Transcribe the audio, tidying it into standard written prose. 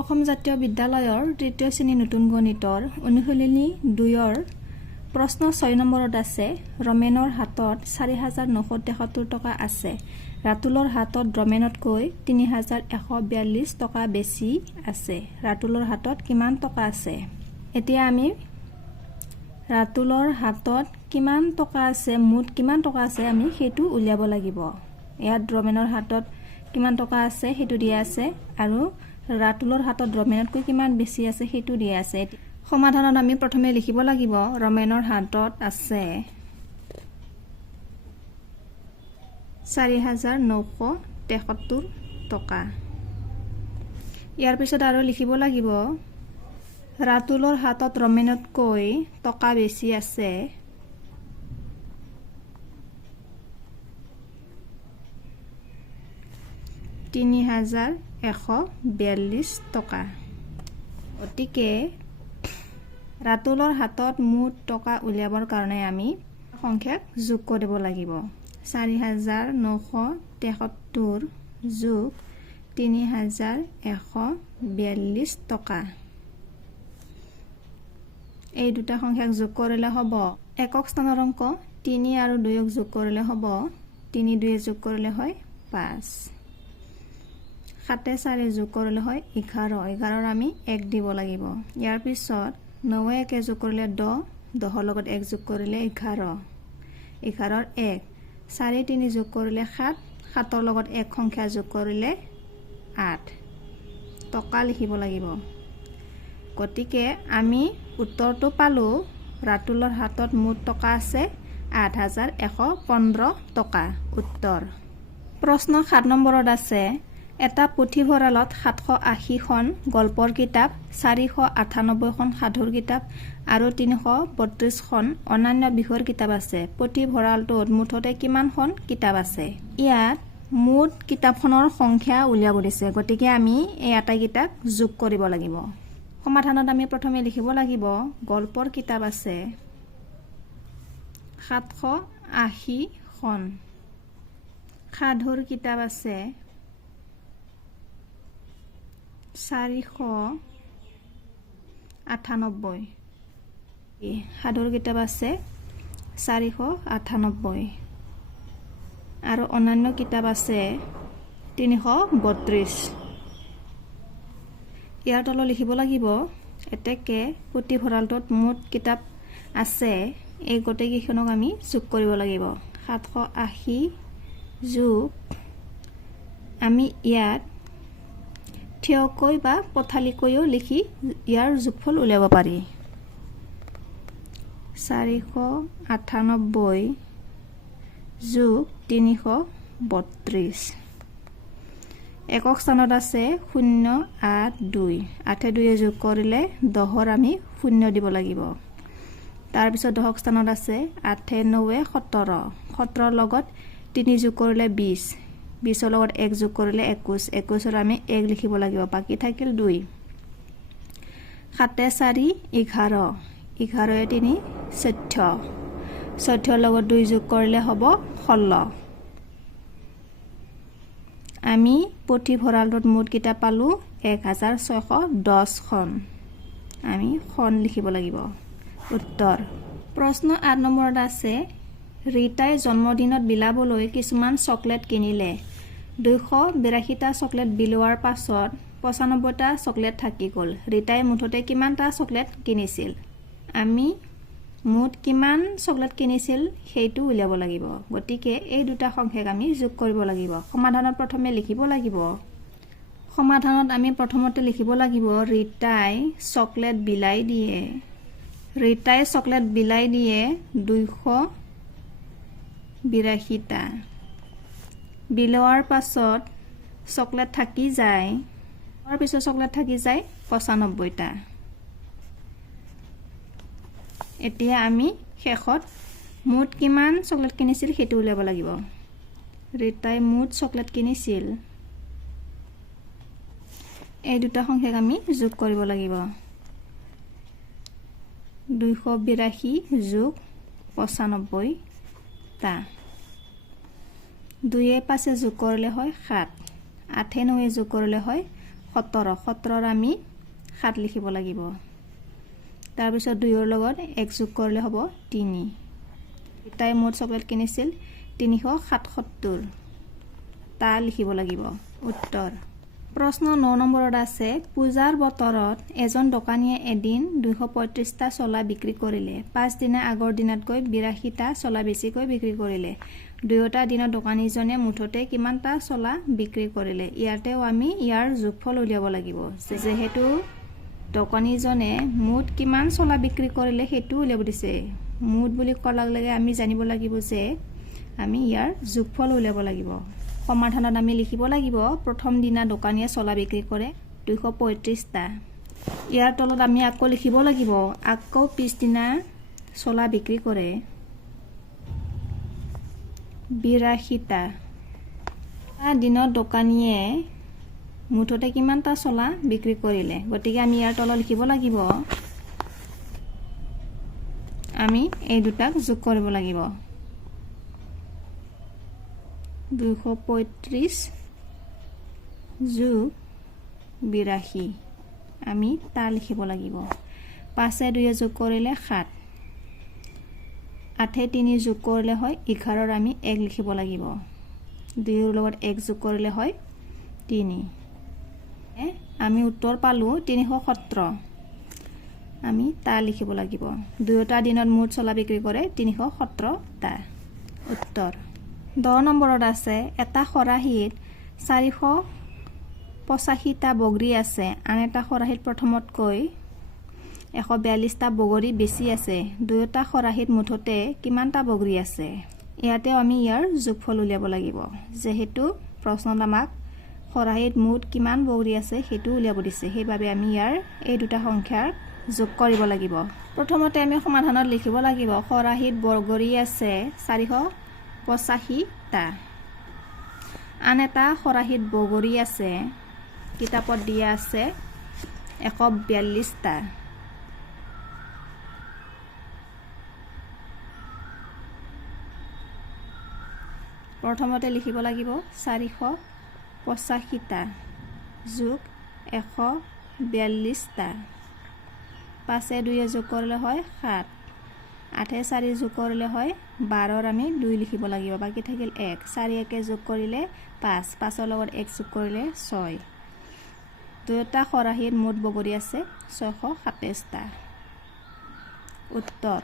অসম জাতীয় বিদ্যালয়ৰ তৃতীয় শ্ৰেণী নতুন গণিতৰ অনুশীলনী 2ৰ প্ৰশ্ন 6 নম্বৰত আছে ৰমেনৰ হাতত 4,973 টকা আছে ৰাতুলৰ হাতত ৰমেনতকৈ 3,142 টকা বেছি আছে ৰাতুলৰ হাতত কিমান টকা আছে এতিয়া আমি ৰাতুলৰ হাতত কিমান টকা আছে মুঠ কিমান টকা আছে আমি সেইটো উলিয়াব লাগিব ইয়াত ৰমেনৰ হাতত কিমান টকা আছে সেইটো দিয়া আছে আৰু ৰাতুলৰ হাতত ৰমেনতকৈ কিমান বেছি আছে সেইটো দিয়া আছে সমাধানত আমি প্ৰথমে লিখিব লাগিব ৰমেনৰ হাতত আছে 4,973 টকা ইয়াৰ পিছত আৰু লিখিব লাগিব ৰাতুলৰ হাতত ৰমেনতকৈ টকা বেছি আছে 3,142 টকা গতিকে ৰাতুলৰ হাতত মুঠ টকা উলিয়াবৰ কাৰণে আমি সংখ্যাক যোগ কৰিব লাগিব 4,973 যোগ 3,142 টকা এই দুটা সংখ্যাক যোগ কৰিলে হ'ব একক স্থানৰ অংক 3 আৰু 2ক যোগ কৰিলে হ'ব 3 2 যোগ কৰিলে হয় 5 7 4 যোগ কৰিলে হয় 11 11ৰ আমি 1 দিব লাগিব ইয়াৰ পিছত 9 1 যোগ কৰিলে 10 10ৰ লগত 1 যোগ কৰিলে 11 11ৰ 1 4 3 যোগ কৰিলে 7 7ৰ লগত 1 সংখ্যা যোগ কৰিলে 8 টকা লিখিব লাগিব গতিকে আমি উত্তৰটো পালো ৰাতুলৰ হাতত মুঠ টকা আছে 8,115 টকা উত্তৰ প্ৰশ্ন 7 নম্বৰত আছে এটা পুথিভঁৰালত 780খন গল্পৰ কিতাপ 498খন সাধুৰ কিতাপ আৰু 332খন অন্যান্য বিষয়ৰ কিতাপ আছে পুথিভঁৰালটোত মুঠতে কিমানখন কিতাপ আছে ইয়াত মুঠ কিতাপখনৰ সংখ্যা উলিয়াব দিছে গতিকে আমি এই আটাইকেইটা যোগ কৰিব লাগিব সমাধানত আমি প্ৰথমে লিখিব লাগিব গল্পৰ কিতাপ আছে 780খন সাধুৰ কিতাপ আছে 498 সাধুৰ কিতাপ আছে 498 আৰু অন্যান্য কিতাপ আছে 332 ইয়াৰ তলত লিখিব লাগিব এতেকে পুথিভঁৰালটোত মুঠ কিতাপ আছে এই গোটেইকেইখনক আমি যোগ কৰিব লাগিব 780 যোগ আমি ইয়াত থিয়কৈ বা পথালিকৈও লিখি ইয়াৰ যোগফল উলিয়াব পাৰি 498 যোগ 332 একক স্থানত আছে 082 8 2 যোগ কৰিলে 10ৰ আমি 0 দিব লাগিব তাৰপিছত 10ক স্থানত আছে 8 9 17 17ৰ লগত 3 যোগ কৰিলে 20 20ৰ লগত 1 যোগ কৰিলে 21 21ৰ আমি 1 লিখিব লাগিব বাকি থাকিল 2 7 4 11 11 3 14 14ৰ লগত 2 যোগ কৰিলে হ'ব 16 আমি পুথিভঁৰালটোত মুঠ কিতাপ পালো 1,610খন আমি খন লিখিব লাগিব উত্তৰ প্ৰশ্ন 8 নম্বৰত আছে ৰীতাই জন্মদিনত বিলাবলৈ কিছুমান চকলেট কিনিলে 282টা চকলেট বিলোৱাৰ পাছত 95টা চকলেট থাকি গ'ল ৰীতাই মুঠতে কিমানটা চকলেট কিনিছিল আমি মুঠ কিমান চকলেট কিনিছিল সেইটো উলিয়াব লাগিব গতিকে এই দুটা সংখ্যাক আমি যোগ কৰিব লাগিব সমাধানত প্ৰথমে লিখিব লাগিব সমাধানত আমি প্ৰথমতে লিখিব লাগিব ৰীতাই চকলেট বিলাই দিয়ে 282টা বিলোৱাৰ পাছত চকলেট থাকি যায় 95টা এতিয়া আমি শেষত মুঠ কিমান চকলেট কিনিছিল সেইটো উলিয়াব লাগিব ৰীতাই মুঠ চকলেট কিনিছিল এই দুটা সংখ্যাক আমি যোগ কৰিব লাগিব 282 যোগ 95টা 2 5 যোগ কৰিলে হয় 7 8 9 যোগ কৰিলে হয় 17 17 আমি 7 লিখিব লাগিব তাৰপিছত 2 লগত 1 যোগ কৰিলে হ'ব 3 তাই মোৰ চকলেট কিনিছিল 377 তা লিখিব লাগিব উত্তৰ প্ৰশ্ন 9 নম্বৰত আছে পূজাৰ বতৰত এজন দোকানীয়ে এদিন 235টা চলা বিক্ৰী কৰিলে 5 দিনা আগৰ দিনতকৈ 82টা চলা বেছিকৈ বিক্ৰী কৰিলে দুয়োটা দিনত দোকানীজনে মুঠতে কিমানটা চলা বিক্ৰী কৰিলে ইয়াতেও আমি ইয়াৰ যোগফল উলিয়াব লাগিব যেহেতু দোকানীজনে মুঠ কিমান চলা বিক্ৰী কৰিলে হেতু উলিয়াব দিছে মুঠ বুলি কোৱাৰ লগে আমি জানিব লাগিব যে আমি ইয়াৰ যোগফল উলিয়াব লাগিব সমাধানত আমি লিখিব লাগিব প্ৰথম দিনা দোকানীয়ে চলা বিক্ৰী কৰে 235টা ইয়াৰ তলত আমি আকৌ লিখিব লাগিব আকৌ পিছদিনা চলা বিক্ৰী কৰে 82টা দিনত দোকানীয়ে মুঠতে কিমানটা চলা বিক্ৰী কৰিলে গতিকে আমি ইয়াৰ তলত লিখিব লাগিব আমি এই দুটাক যোগ কৰিব লাগিব 235 যোগ 82 আমি তা লিখিব লাগিব 5 2 যোগ কৰিলে 7 8 3 যোগ কৰিলে হয় 11 আমি 1 লিখিব লাগিব 2 ৰ লগত 1 যোগ কৰিলে হয় 3 আমি উত্তৰ পালো 317 আমি তা লিখিব লাগিব দুয়োটা দিনত মুঠ চলা বিক্ৰী কৰে 317 টা উত্তৰ 10 নম্বৰত আছে এটা খৰাহিত 485টা বগৰী আছে আন এটা খৰাহিত প্ৰথমতকৈ 142টা বগৰী বেছি আছে দুয়োটা খৰাহিত মুঠতে কিমানটা বগৰী আছে ইয়াতেও আমি ইয়াৰ যোগফল উলিয়াব লাগিব যেহেতু প্ৰশ্নত আমাক খৰাহিত মুঠ কিমান বগৰী আছে হেতু উলিয়াব দিছে সেইবাবে আমি ইয়াৰ এই দুটা সংখ্যাৰ যোগ কৰিব লাগিব প্ৰথমতে আমি সমাধানত লিখিব লাগিব খৰাহিত বগৰী আছে 485টা আন এটা খৰাহিত বগৰী আছে কিতাপত দিয়া আছে 142টা প্ৰথমতে লিখিব লাগিব 485টা যোগ 142টা 5 2 যোগ কৰিলে হয় 7 8 4 যোগ কৰিলে হয় 12 আমি 2 লিখিব লাগিব বাকি থাকিল 1 4 1 যোগ কৰিলে 5 5 ৰ লগত 1 যোগ কৰিলে 6 দুয়োটা খৰাহিত মুঠ বগৰী আছে 627টা উত্তৰ